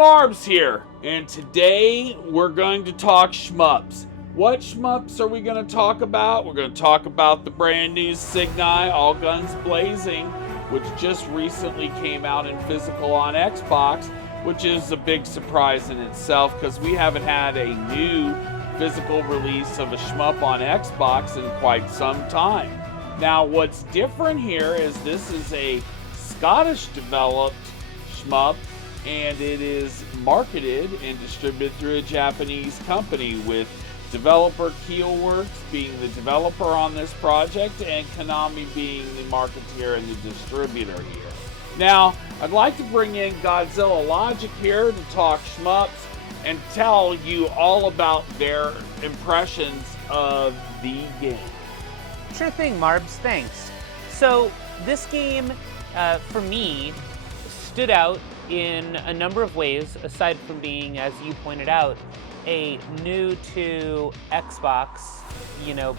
Marlbs here, and today we're going to talk shmups. What shmups are we going to talk about? We're going to talk about the brand new Cygni All Guns Blazing, which just recently came out in physical on Xbox, which is a big surprise in itself because we haven't had a new physical release of a shmup on Xbox in quite some time. Now, what's different here is this is a Scottish developed shmup, and it is marketed and distributed through a Japanese company, with developer Keelworks being the developer on this project and Konami being the marketeer and the distributor here. Now, I'd like to bring in GODZILLALOGIC here to talk shmups and tell you all about their impressions of the game. Sure thing, Marlbs, thanks. So, this game, for me, stood out in a number of ways, aside from being, as you pointed out, a new to Xbox,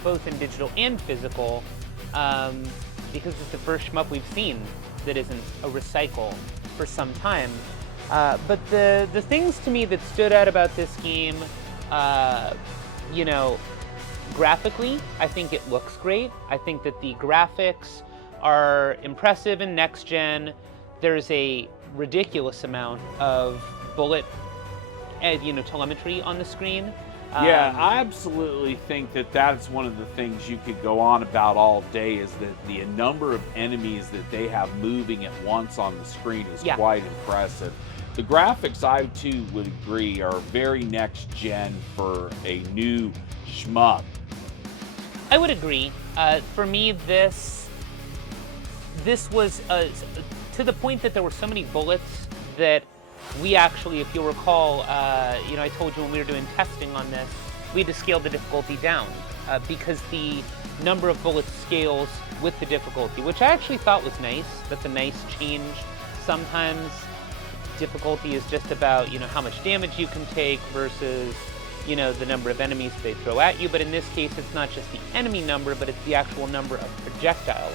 both in digital and physical, because it's the first shmup we've seen that isn't a recycle for some time. But the things to me that stood out about this game, graphically, I think it looks great. I think that the graphics are impressive in next gen. There's a ridiculous amount of bullet telemetry on the screen. Yeah, I absolutely think that that's one of the things you could go on about all day, is that the number of enemies that they have moving at once on the screen is quite impressive. The graphics, I too would agree, are very next gen for a new shmup. I would agree. For me, this was to the point that there were so many bullets that we actually, if you'll recall, I told you when we were doing testing on this, we had to scale the difficulty down because the number of bullets scales with the difficulty, which I actually thought was nice. That's a nice change. Sometimes difficulty is just about, how much damage you can take versus, the number of enemies they throw at you. But in this case, it's not just the enemy number, but it's the actual number of projectiles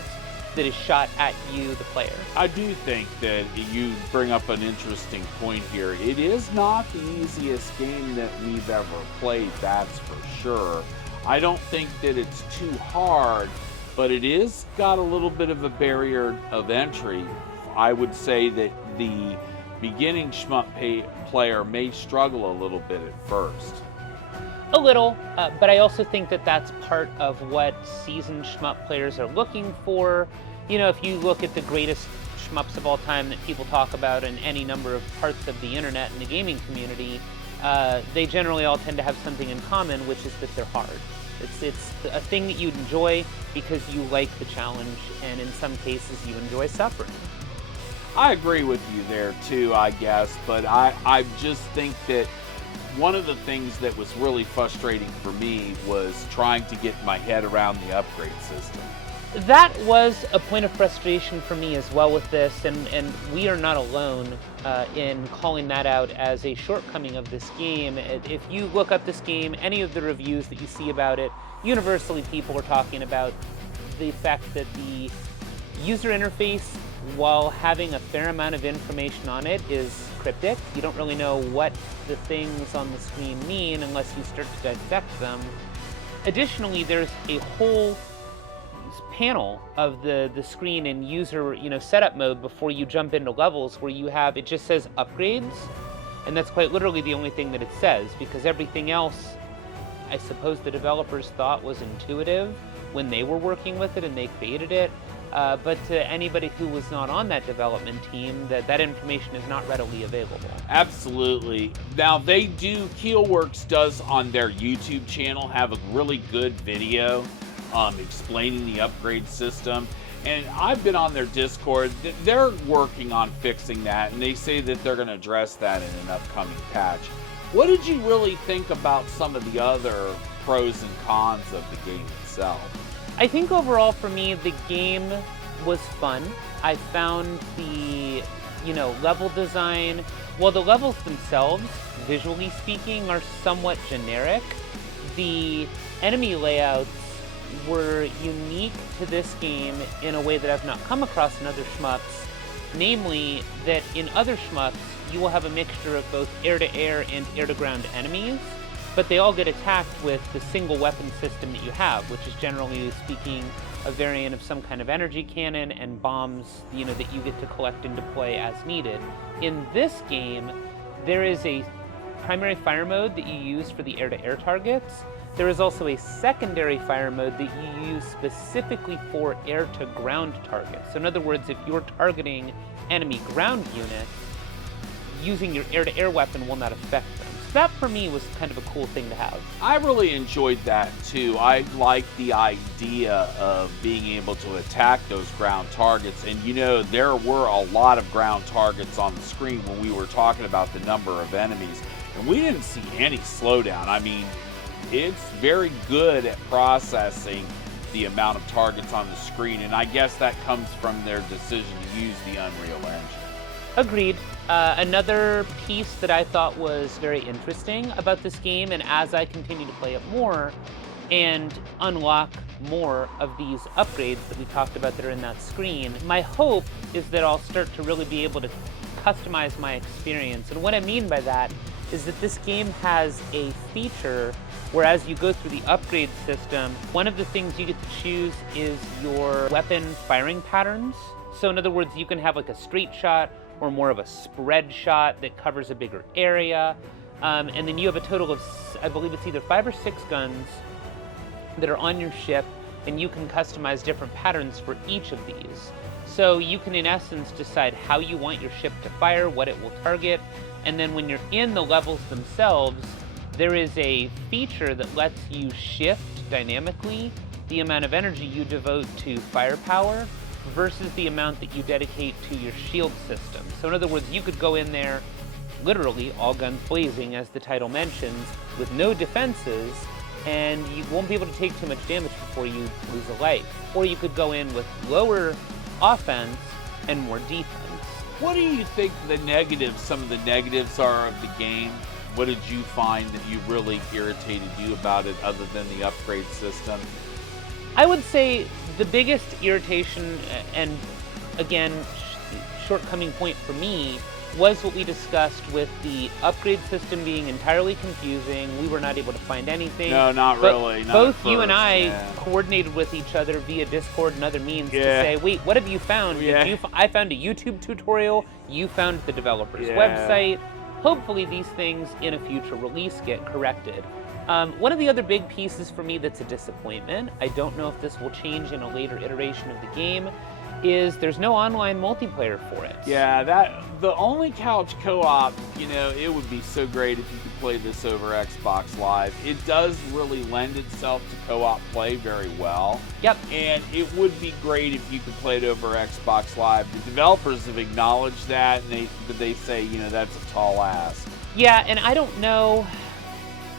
that is shot at you, the player. I do think that you bring up an interesting point here. It is not the easiest game that we've ever played, that's for sure. I don't think that it's too hard, but it is got a little bit of a barrier of entry. I would say that the beginning shmup player may struggle a little bit at first. A little, but I also think that that's part of what seasoned shmup players are looking for. If you look at the greatest shmups of all time that people talk about in any number of parts of the internet and the gaming community, they generally all tend to have something in common, which is that they're hard. It's a thing that you enjoy because you like the challenge, and in some cases you enjoy suffering. I agree with you there too, I guess, but I just think that one of the things that was really frustrating for me was trying to get my head around the upgrade system. That was a point of frustration for me as well with this, and we are not alone in calling that out as a shortcoming of this game. If you look up this game, any of the reviews that you see about it, universally people are talking about the fact that the user interface, while having a fair amount of information on it, is cryptic. You don't really know what the things on the screen mean unless you start to dissect them. Additionally, there's a whole panel of the screen in user setup mode before you jump into levels where you have, it just says upgrades, and that's quite literally the only thing that it says, because everything else, I suppose the developers thought was intuitive when they were working with it and they created it. But to anybody who was not on that development team, that information is not readily available. Absolutely. Now, Keelworks does on their YouTube channel have a really good video explaining the upgrade system. And I've been on their Discord. They're working on fixing that, and they say that they're going to address that in an upcoming patch. What did you really think about some of the other pros and cons of the game itself? I think overall for me, the game was fun. I found the, level design, while the levels themselves, visually speaking, are somewhat generic, the enemy layouts were unique to this game in a way that I've not come across in other shmups, Namely, that in other shmups, you will have a mixture of both air-to-air and air-to-ground enemies, but they all get attacked with the single weapon system that you have, which is generally speaking a variant of some kind of energy cannon and bombs, that you get to collect and deploy as needed. In this game, there is a primary fire mode that you use for the air-to-air targets. There is also a secondary fire mode that you use specifically for air-to-ground targets. So in other words, if you're targeting enemy ground units, using your air-to-air weapon will not affect them. So that, for me, was kind of a cool thing to have. I really enjoyed that, too. I like the idea of being able to attack those ground targets. And, there were a lot of ground targets on the screen when we were talking about the number of enemies. And we didn't see any slowdown. I mean, it's very good at processing the amount of targets on the screen, and I guess that comes from their decision to use the Unreal Engine. Agreed. Another piece that I thought was very interesting about this game, and as I continue to play it more and unlock more of these upgrades that we talked about that are in that screen, my hope is that I'll start to really be able to customize my experience. And what I mean by that is that this game has a feature where as you go through the upgrade system, one of the things you get to choose is your weapon firing patterns. So in other words, you can have like a straight shot or more of a spread shot that covers a bigger area. And then you have a total of, I believe it's either 5 or 6 guns that are on your ship, and you can customize different patterns for each of these. So you can, in essence, decide how you want your ship to fire, what it will target, and then when you're in the levels themselves, there is a feature that lets you shift dynamically the amount of energy you devote to firepower versus the amount that you dedicate to your shield system. So in other words, you could go in there, literally all guns blazing, as the title mentions, with no defenses, and you won't be able to take too much damage before you lose a life. Or you could go in with lower offense and more defense. What do you think some of the negatives are of the game? What did you find that you really irritated you about it other than the upgrade system? I would say the biggest irritation, and again, shortcoming point for me, was what we discussed with the upgrade system being entirely confusing. We were not able to find anything. No, not really. Not both at you and first, I coordinated with each other via Discord and other means to Yeah. say, wait, what have you found? Yeah. I found a YouTube tutorial. You found the developer's website. Hopefully these things in a future release get corrected. One of the other big pieces for me that's a disappointment, I don't know if this will change in a later iteration of the game, is there's no online multiplayer for it. Yeah, the only couch co-op, it would be so great if you could play this over Xbox Live. It does really lend itself to co-op play very well. Yep. And it would be great if you could play it over Xbox Live. The developers have acknowledged that, and they say, that's a tall ask. Yeah, and I don't know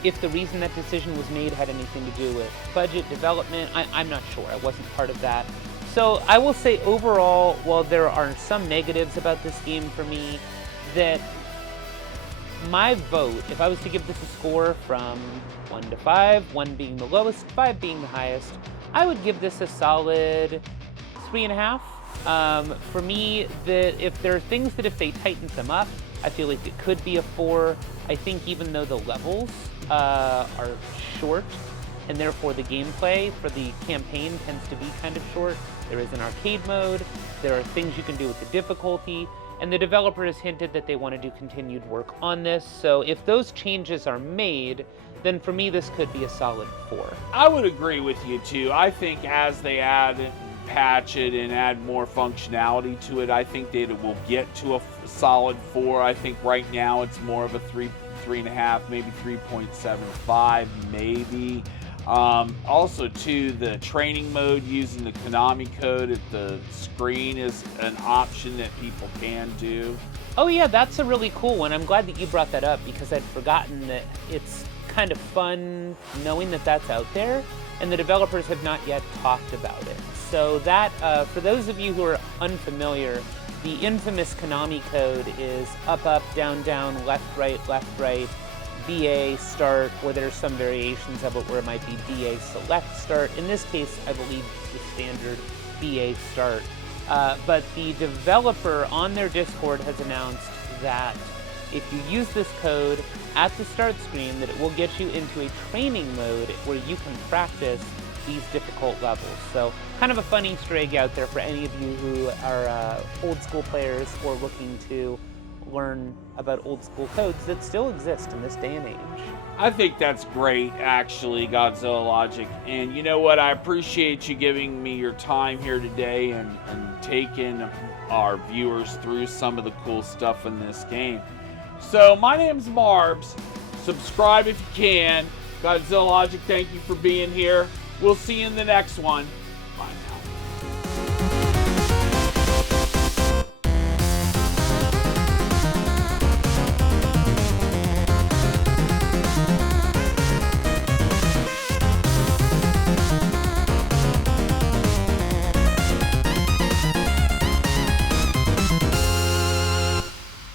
if the reason that decision was made had anything to do with budget development. I'm not sure. I wasn't part of that. So I will say overall, while there are some negatives about this game for me, that my vote, if I was to give this a score from 1 to 5, 1 being the lowest, 5 being the highest, I would give this a solid 3.5. For me, if there are things that if they tightened them up, I feel like it could be a 4. I think even though the levels are short, and therefore the gameplay for the campaign tends to be kind of short, there is an arcade mode, there are things you can do with the difficulty, and the developer has hinted that they want to do continued work on this, so if those changes are made, then for me this could be a solid 4. I would agree with you too. I think as they add and patch it and add more functionality to it, I think that it will get to a solid 4. I think right now it's more of a 3.5, maybe 3.75, maybe. Also, too, the training mode using the Konami code at the screen is an option that people can do. Oh yeah, that's a really cool one. I'm glad that you brought that up because I'd forgotten that it's kind of fun knowing that that's out there, and the developers have not yet talked about it. So that, for those of you who are unfamiliar, the infamous Konami code is up, up, down, down, left, right, BA start, or there's some variations of it where it might be BA select start. In this case, I believe it's the standard BA start. But the developer on their Discord has announced that if you use this code at the start screen, that it will get you into a training mode where you can practice these difficult levels. So kind of a fun Easter egg out there for any of you who are old school players or looking to learn about old school codes that still exist in this day and age. I think that's great, actually, Godzilla Logic. And you know what? I appreciate you giving me your time here today and taking our viewers through some of the cool stuff in this game. So my name's Marlbs. Subscribe if you can. Godzilla Logic, thank you for being here. We'll see you in the next one.